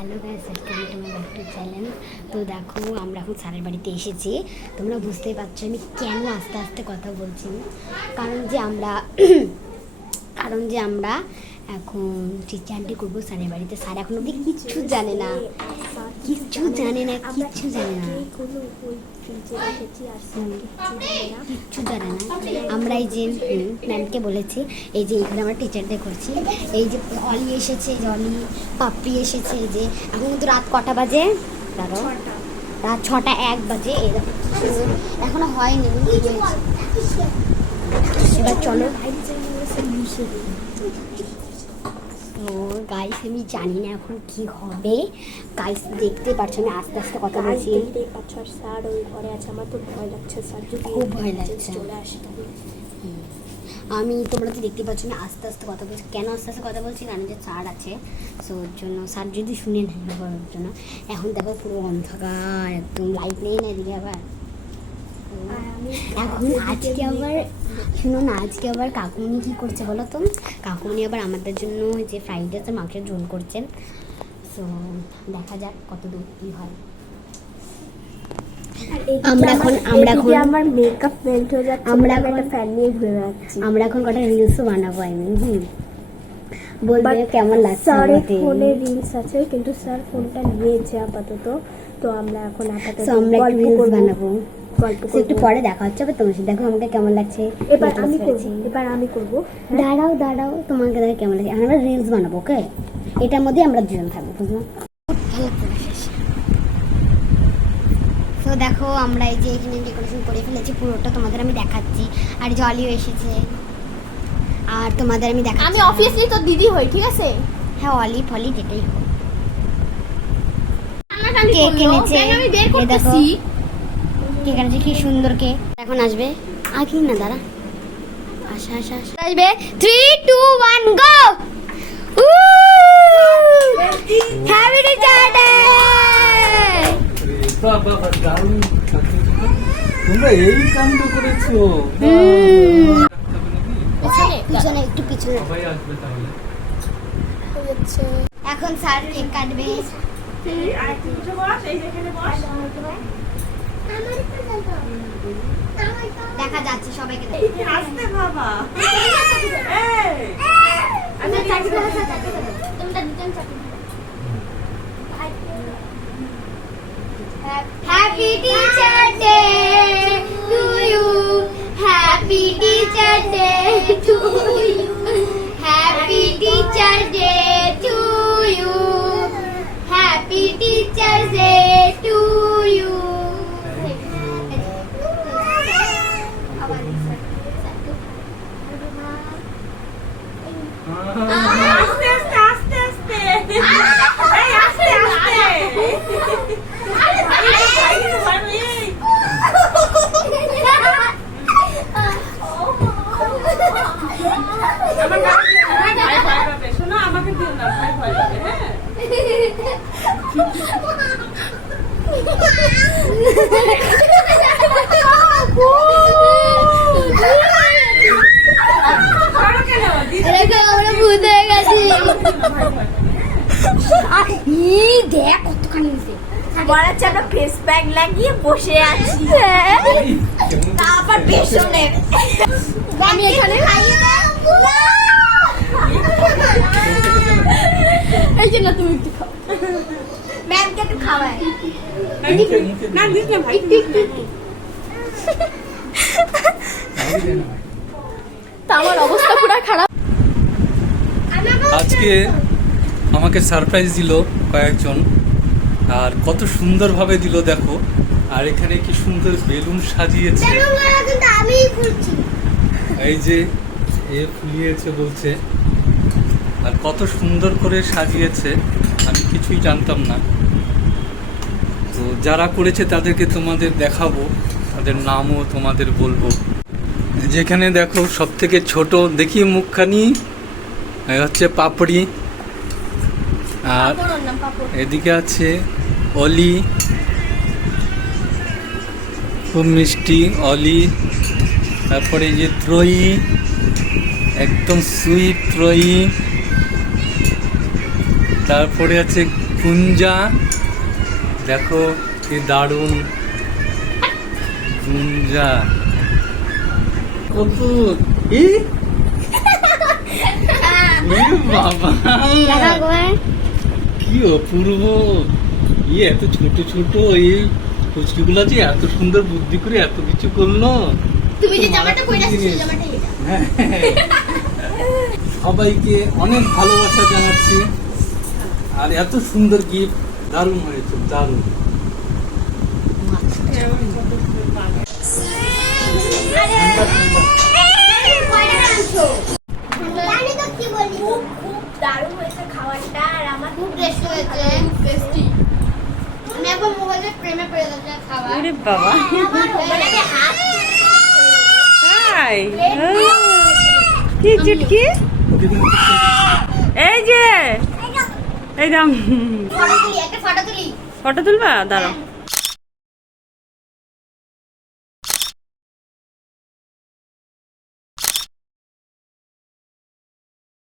Hello guys welcome to my back channel তো দেখো, আমরা এখন স্যারের বাড়িতে এসেছি। তোমরা বুঝতেই পারছ আমি কেন আস্তে আস্তে কথা বলছি। কারণ যে আমরা কারণ যে আমরা এখন টিচারটি করব স্যারের বাড়িতে, স্যার এখন অব্দি কিচ্ছু জানে না। কিচ্ছু জানে না, কিচ্ছু জানে না। কিচ্ছু জানে না। আমরা এই যে ম্যামকে বলেছি, এই যে এখানে আমরা টিচারদের করছি। এই যে অলি এসেছে অলি, পাপড়ি এসেছে, এই যে, এখন কিন্তু রাত কটা বাজে? দাঁড়াও রাত ছটা এক বাজে দেখো এখনও হয়নি এবার চলো। তো গাইস আমি জানি না এখন কি হবে। গাইস দেখতে পারছ আমি আস্তে আস্তে কথা বলছি। দেখতে পাচ্ছ আর স্যার ওই ঘরে আছে আমার তো ভয় লাগছে স্যার যদি খুব ভয় লাগছে। চলে আসে আমি তোমরা তো দেখতে পাচ্ছ আমি আস্তে আস্তে কথা বলছি। কেন আস্তে আস্তে কথা বলছি? কারণ যে স্যার আছে সো ওর জন্য স্যার যদি শুনে নেন ওর জন্য। এখন দেখো পুরো অন্ধকার একদম লাইট নেই না এদিকে আবার? এখন আজকে আবার শুনো না আজকে আবার কাকুমনি কি করছে বলো তো? কাকুমনি আবার আমাদের জন্য যে ফ্রাইড রাইস আর মাংসের ঝোল করছেন সো দেখা যাক কত দূর কী হয়। আমরা এখন- আমরা এখন- আমার মেকআপ মেল্ট হয়ে যাচ্ছে আমরা একটা এখন- ফ্যান নিয়ে ঘুরে বেড়াচ্ছি আমরা এখন কটা রিলসও বানাবো আমি হুম। বলবে কেমন লাগছে স্যারের ফোনে রিলস আছে কিন্তু স্যার ফোনটা নিয়েছে আপাতত। তো আমরা এখন আপাতত আমরা রিলস বানাবো। গল্প একটু পরে দেখা হচ্ছে আবার তোমার সাথে। দেখো আমাকে কেমন লাগছে। এবার আমি করব পরেছি। এবার আমি করব। দাঁড়াও দাঁড়াও তোমাকে দেখে কেমন লাগে আমরা রিলস বানাবো ওকে? এটার মধ্যে আমরা দুজন থাকব বুঝলো? তো দেখো আমরা এই যে এখানে ডেকোরেশন করে ফেলেছি পুরোটা তোমাদের আমি দেখাচ্ছি। আর জলিও এসেছে। আর তোমাদের আমি দেখাচ্ছি। আমি অবভিয়াসলি তো দিদি হই ঠিক আছে? হ্যাঁ অলি ফলি যেটাই হোক। কে কিনেছে? আমি বের করতেছি। ঠিক আছে কি সুন্দর কে? এখন আসবে? আগে না দাঁড়া। আসা আসা আসা। আসবে। Three two one go happy return তোমরা এই কাণ্ড করেছ পিছনে একটু পিছনে সবাই আসবে তাহলে এখন স্যার কেক কাটবে দেখা যাচ্ছে সবাইকে আসতে বাবা Happy Teacher Day to you. Happy Teacher Day to you. দেখ কতখানি হচ্ছে ফেস প্যাক লাগিয়ে বসে আছি তারপর পেছনে আমি এখানে তুমি ম্যামকে একটু খাওয়াই মুখে মুখে না দিস না ভাই তা আমার অবস্থা পুরো খারাপ। আজকে আমাকে সারপ্রাইজ দিল কয়েকজন। আর কত সুন্দরভাবে দিল দেখো। আর এখানে কি সুন্দর বেলুন সাজিয়েছে। এই যে এ ফুলিয়েছে বলছে। আর কত সুন্দর করে সাজিয়েছে। আমি কিছুই জানতাম না। যারা করেছে তাদেরকে তোমাদের দেখাবো তাদের নামও তোমাদের বলব। যেখানে দেখো সব থেকে ছোট দেখি মুখখানি হচ্ছে পাপড়ি আর এদিকে আছে অলি খুব মিষ্টি অলি তারপরে এই যে ত্রয়ী একদম সুইট ত্রয়ী তারপরে আছে কুঞ্জা দেখো দারুণ কুঞ্জা কত? ই? ই বাবা। কি অপূর্ব। ইয়ে এত ছোট ছোট এই যে এত সুন্দর বুদ্ধি করে এত কিছু করল। তুমি যে জামাটা পরে সেই জামাটা হ্যাঁ। সবাইকে অনেক ভালোবাসা জানাচ্ছি। আর এত সুন্দর গিফট দারুণ হয়েছে দারুণ জানি তো কি বলি খুব খুব দারুণ হয়েছে খাবারটা আর আমার খুব টেস্টি হয়েছে টেস্টি আমি একবার মোবাইলের প্রেমে পড়ে গেছে খাবার ওরে বাবা মানে হাই কি চুটকি এই যে এই দাম ফটো তুলবা দাঁড়াও